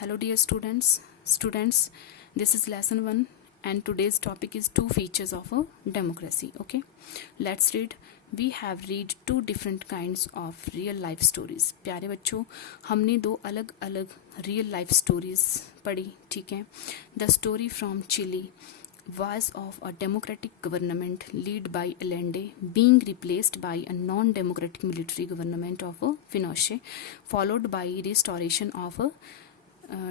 Hello dear students, this is lesson 1 and today's topic is two features of a democracy. Okay, let's read. We have read two different kinds of real life stories. प्यारे बच्चों, हमने दो अलग अलग real life stories पढ़ी. ठीक है. The story from Chile was of a democratic government led by Allende being replaced by a non-democratic military government of Pinochet, followed by restoration of a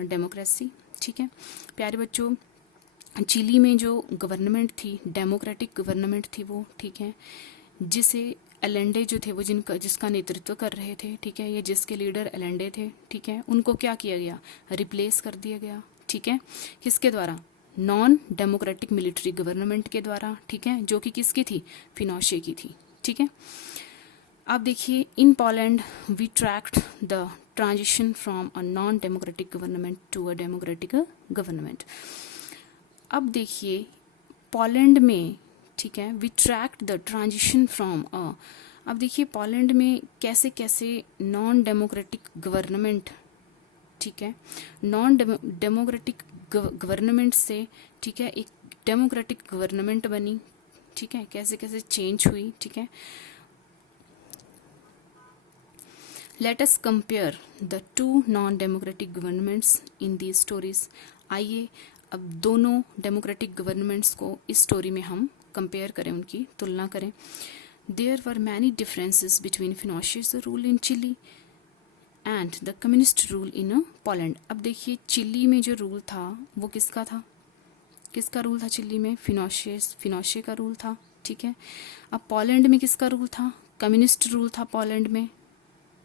democracy. ठीक है प्यारे बच्चों, चिली में जो government थी, डेमोक्रेटिक गवर्नमेंट थी वो, ठीक है, जिसे एलेंडे जो थे वो जिसका नेतृत्व कर रहे थे, ठीक है, ये जिसके लीडर एलेंडे थे, ठीक है, उनको क्या किया गया, रिप्लेस कर दिया गया. ठीक है, किसके द्वारा, नॉन डेमोक्रेटिक मिलिट्री गवर्नमेंट के द्वारा. ठीक है, जो कि किसकी थी, फिनोशे की थी. ठीक है, अब देखिए, in Poland we tracked the transition from a non democratic government to a democratic government. अब देखिए पोलैंड में, ठीक है, we tracked the transition from अब देखिए पोलैंड में कैसे कैसे नॉन डेमोक्रेटिक गवर्नमेंट, ठीक है, नॉन डेमोक्रेटिक गवर्नमेंट से, ठीक है, एक डेमोक्रेटिक गवर्नमेंट बनी. ठीक है, कैसे कैसे चेंज हुई. ठीक है, Let us compare the two non-democratic governments in these stories. आइए अब दोनों डेमोक्रेटिक गवर्नमेंट्स को इस स्टोरी में हम कंपेयर करें, उनकी तुलना करें. There were many differences between Pinochet's rule in Chile and the communist rule in Poland. अब देखिए चिली में जो रूल था वो किसका था, किसका रूल था चिली में, फिनोशे का रूल था. ठीक है, अब पोलैंड में किसका रूल था, कम्युनिस्ट रूल था पोलैंड में.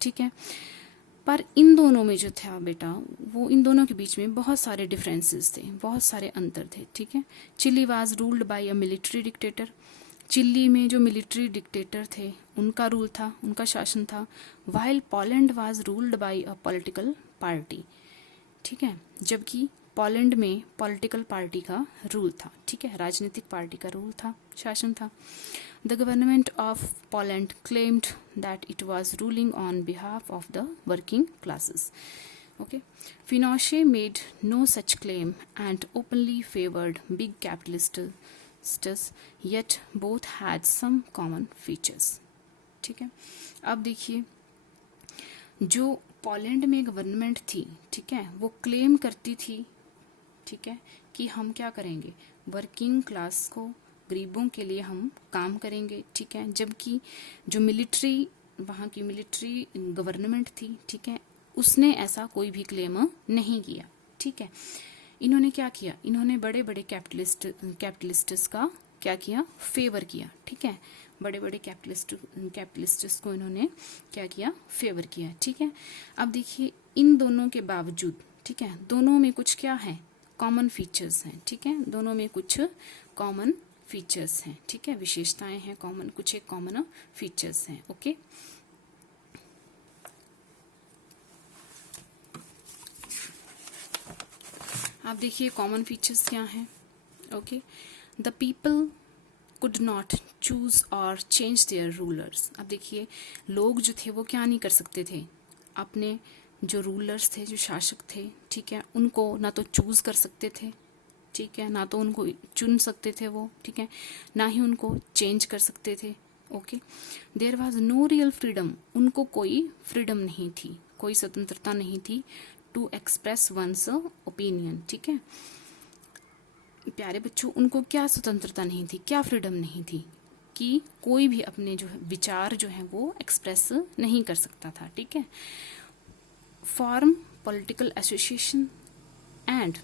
ठीक है, पर इन दोनों में जो था बेटा, वो इन दोनों के बीच में बहुत सारे डिफरेंसेस थे, बहुत सारे अंतर थे. ठीक है, Chile was ruled by a military dictator. Chile में जो मिलिट्री डिक्टेटर थे उनका रूल था, उनका शासन था. While Poland was ruled by a political party. ठीक है, जबकि पोलैंड में पॉलिटिकल पार्टी का रूल था. ठीक है, राजनीतिक पार्टी का रूल था, शासन था. The government of Poland claimed that it was ruling on behalf of the working classes. Okay, Pinochet made no such claim and openly favored big capitalists. Yet both had some common features. ठीक है, अब देखिए जो Poland में government थी, ठीक है, वो क्लेम करती थी, ठीक है, कि हम क्या करेंगे, वर्किंग क्लास को, गरीबों के लिए हम काम करेंगे. ठीक है, जबकि जो मिलिट्री, वहाँ की मिलिट्री गवर्नमेंट थी, ठीक है, उसने ऐसा कोई भी क्लेम नहीं किया. ठीक है, इन्होंने क्या किया, इन्होंने बड़े बड़े कैपिटलिस्ट्स का क्या किया, फेवर किया. ठीक है, बड़े बड़े कैपिटलिस्ट्स को इन्होंने क्या किया, फेवर किया. ठीक है, अब देखिए इन दोनों के बावजूद, ठीक है, दोनों में कुछ क्या है, कॉमन फीचर्स हैं. ठीक है, दोनों में कुछ कॉमन फीचर्स हैं. ठीक है, विशेषताएं हैं कॉमन, कुछ एक कॉमन फीचर्स हैं. ओके, आप देखिए कॉमन फीचर्स क्या हैं. Okay, the people could not choose और चेंज देयर रूलर्स. अब देखिए लोग जो थे वो क्या नहीं कर सकते थे, अपने जो रूलर्स थे, जो शासक थे, ठीक है, उनको ना तो चूज कर सकते थे, ठीक है, ना तो उनको चुन सकते थे वो, ठीक है, ना ही उनको चेंज कर सकते थे. Okay, there was no real freedom. उनको कोई फ्रीडम नहीं थी, कोई स्वतंत्रता नहीं थी टू एक्सप्रेस वंस ओपिनियन. ठीक है प्यारे बच्चों, उनको क्या स्वतंत्रता नहीं थी, क्या फ्रीडम नहीं थी, कि कोई भी अपने जो विचार जो है वो एक्सप्रेस नहीं कर सकता था. ठीक है, form political association and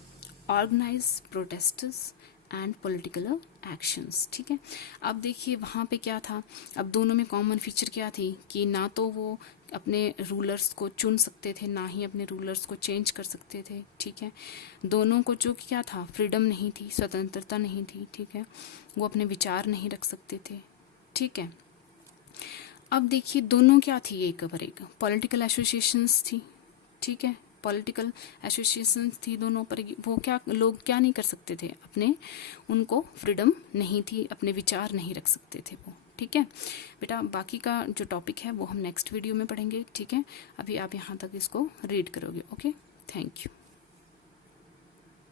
organize protests and political actions. ठीक है, अब देखिए वहाँ पे क्या था, अब दोनों में कॉमन फीचर क्या थी, कि ना तो वो अपने रूलर्स को चुन सकते थे, ना ही अपने रूलर्स को चेंज कर सकते थे. ठीक है, दोनों को जो क्या था, फ्रीडम नहीं थी, स्वतंत्रता नहीं थी. ठीक है, वो अपने विचार नहीं रख सकते थे. ठीक है, अब देखिए दोनों क्या थी, एक पर एक पॉलिटिकल एसोसिएशंस थी. ठीक है, पॉलिटिकल एसोसिएशन थी दोनों पर, वो क्या, लोग क्या नहीं कर सकते थे, अपने, उनको फ्रीडम नहीं थी, अपने विचार नहीं रख सकते थे वो. ठीक है बेटा, बाकी का जो टॉपिक है वो हम नेक्स्ट वीडियो में पढ़ेंगे. ठीक है, अभी आप यहाँ तक इसको रीड करोगे. Okay, thank you.